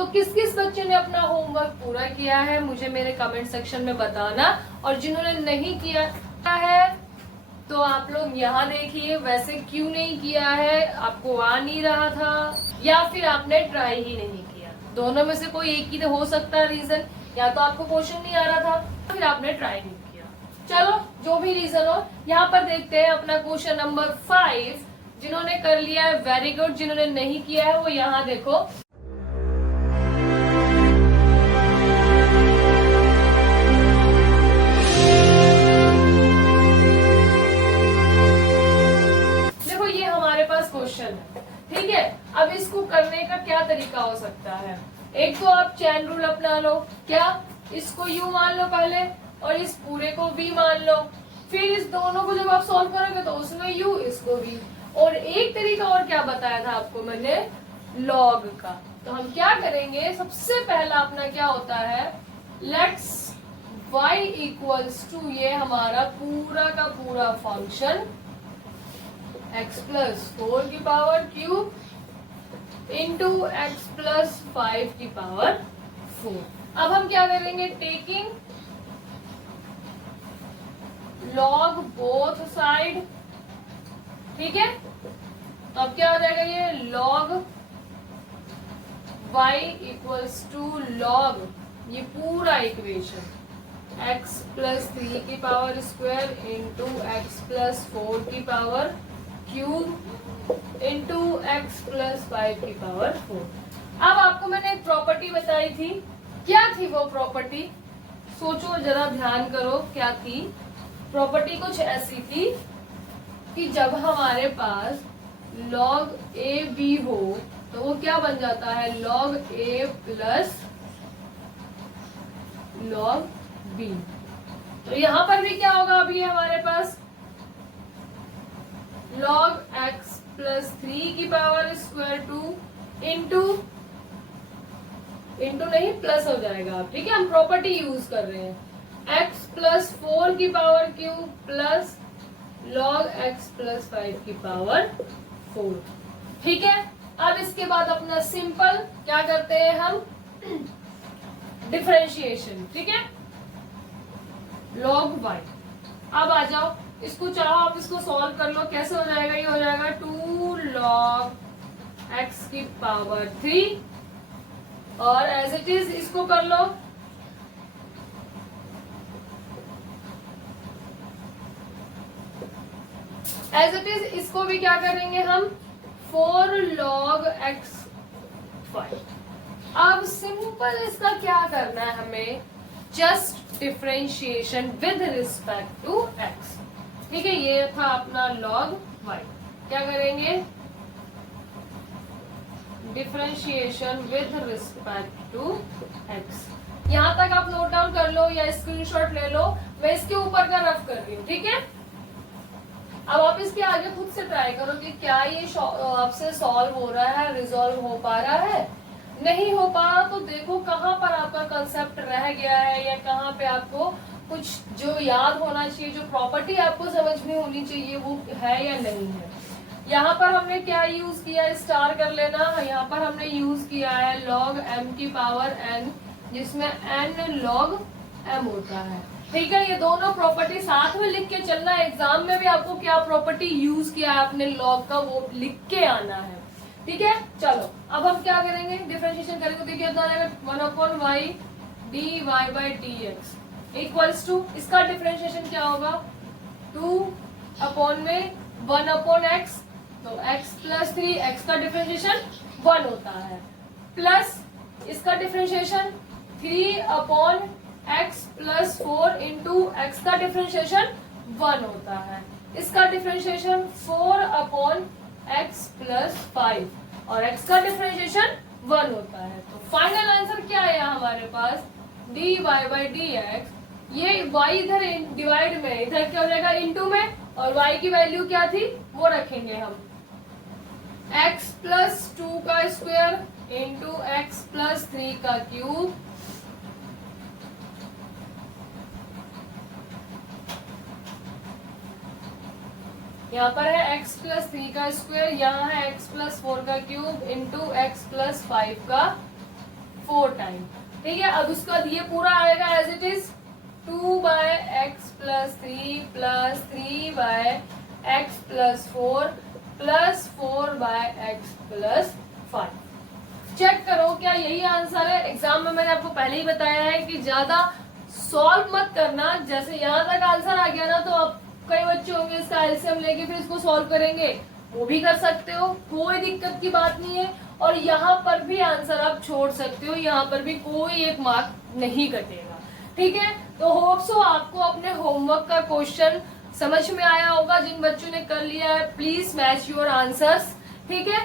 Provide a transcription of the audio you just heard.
तो किस किस बच्चे ने अपना होमवर्क पूरा किया है मुझे मेरे कमेंट सेक्शन में बताना, और जिन्होंने नहीं किया है तो आप लोग यहाँ देखिए। वैसे क्यों नहीं किया है, आपको आ नहीं रहा था या फिर आपने ट्राई ही नहीं किया, दोनों में से कोई एक ही हो सकता है रीजन। या तो आपको क्वेश्चन नहीं आ रहा था, फिर आपने ट्राई नहीं किया। चलो जो भी रीजन हो, यहाँ पर देखते हैं अपना क्वेश्चन नंबर 5। जिन्होंने कर लिया है वेरी गुड, जिन्होंने नहीं किया है वो यहाँ देखो। देखो ये हमारे पास क्वेश्चन है, ठीक है। अब इसको करने का क्या तरीका हो सकता है, एक तो आप चैन रूल अपना लो। क्या, इसको यू मान लो पहले और इस पूरे को v मान लो, फिर इस दोनों को जब आप सॉल्व करोगे तो उसमें u, इसको v। और एक तरीका और क्या बताया था आपको मैंने, लॉग का। तो हम क्या करेंगे, सबसे पहला अपना क्या होता है, लेट्स y इक्वल्स टू ये हमारा पूरा का पूरा फंक्शन x प्लस 4 की power cube into X plus 5 की पावर 4। अब हम क्या करेंगे, टेकिंग लॉग बोथ साइड, ठीक है। तो अब क्या हो जाएगा, ये log y equals to log ये पूरा इक्वेशन x प्लस 3 की power square into X plus 4 की power cube into X plus 5 की पावर 4। अब आपको मैंने एक प्रॉपर्टी बताई थी, क्या थी वो प्रॉपर्टी, सोचो जरा, ध्यान करो क्या थी। प्रॉपर्टी कुछ ऐसी थी कि जब हमारे पास log a b हो तो वो क्या बन जाता है, log a plus log b। तो यहां पर भी क्या होगा, अभी हमारे पास log x प्लस 3 की पावर स्क्वायर 2 इंटू नहीं प्लस हो जाएगा, ठीक है। हम प्रॉपर्टी यूज कर रहे हैं, x प्लस 4 की power cube plus log x plus 5 की पावर 4, ठीक है। अब इसके बाद अपना सिंपल क्या करते हैं हम, डिफरेंशिएशन, ठीक है, log y। अब आ जाओ, इसको चाहो आप इसको सॉल्व कर लो, कैसे हो जाएगा, ये हो जाएगा 2 log x की पावर 3, और एज इट इज इसको कर लो, एज इट इज इसको भी क्या करेंगे हम, 4 log x 5। अब सिंपल इसका क्या करना है हमें, just differentiation with respect to x, ठीक है। ये था अपना log y, क्या करेंगे, differentiation with respect to x। यहां तक आप नोट डाउन कर लो या स्क्रीनशॉट ले लो, मैं इसके ऊपर का रफ कर रही हूँ, ठीक है। अब आप इसके आगे खुद से ट्राई करो कि क्या ये आपसे सॉल्व हो रहा है, रिजॉल्व हो पा रहा है। नहीं हो पा रहा तो देखो कहाँ पर आपका कंसेप्ट रह गया है, या कहाँ पे आपको कुछ जो याद होना चाहिए, जो प्रॉपर्टी आपको समझ में होनी चाहिए वो है या नहीं है। यहाँ पर हमने क्या यूज किया, स्टार कर लेना। यहाँ पर हमने यूज किया है log m की पावर n, जिसमें n log m होता है, ठीक है। ये दोनों प्रॉपर्टी साथ में लिख के चलना, एग्जाम में भी आपको क्या प्रॉपर्टी यूज किया है आपने log का वो लिख के आना है, ठीक है। चलो अब हम क्या करेंगे, डिफरेंशिएशन करेंगे, देखिए 1/y dy by dx equals to, इसका डिफरेंशिएशन क्या होगा, 2 अपॉन में 1 अपॉन x, तो x प्लस 3, x का डिफरेंशिएशन 1 होता है, प्लस इसका differentiation 3 upon x plus 4 into x का डिफरेंशिएशन 1 होता है, इसका डिफरेंशिएशन 4 अपॉन x प्लस 5 और x का डिफरेंशिएशन 1 होता है। तो फाइनल आंसर क्या है हमारे पास, dy by dx। ये y इधर डिवाइड में, इधर क्या हो जाएगा इंटू में, और y की वैल्यू क्या थी वो रखेंगे हम, x प्लस 2 का स्क्वायर इंटू एक्स प्लस 3 का क्यूब यहाँ पर है x प्लस 3 का स्क्वायर, यहाँ है x प्लस 4 का क्यूब इंटू एक्स प्लस 5 का 4 टाइम, ठीक है। अब उसके बाद ये पूरा आएगा as it is 2/x + 3 + 3/x + 4 + 4/x + 5। Check करो क्या यही आंसर है। एग्जाम में मैंने आपको पहले ही बताया है कि ज्यादा सॉल्व मत करना। जैसे यहाँ तक आंसर आ गया ना, तो आप कई बच्चे होंगे इसका एलसीएम लेके फिर इसको सॉल्व करेंगे, वो भी कर सकते हो, कोई दिक्कत की बात नहीं है। और यहाँ पर भी आंसर आप छोड़ सकते हो, यहाँ पर भी कोई एक मार्क नहीं कटेगा, ठीक है। तो होप सो आपको अपने होमवर्क का क्वेश्चन समझ में आया होगा। जिन बच्चों ने कर लिया है प्लीज मैच योर आंसर्स, ठीक है।